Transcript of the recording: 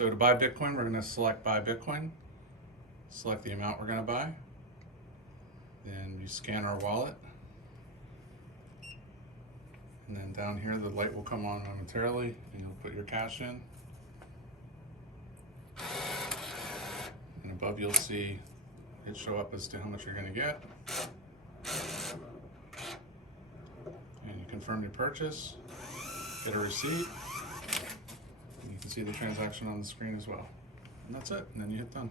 So to buy Bitcoin, we're going to select buy Bitcoin, select the amount we're going to buy, then you scan our wallet, and then down here the light will come on momentarily and you'll put your cash in, and above you'll see it show up as to how much you're going to get, and you confirm your purchase, get a receipt. You can see the transaction on the screen as well. And that's it, and then you hit done.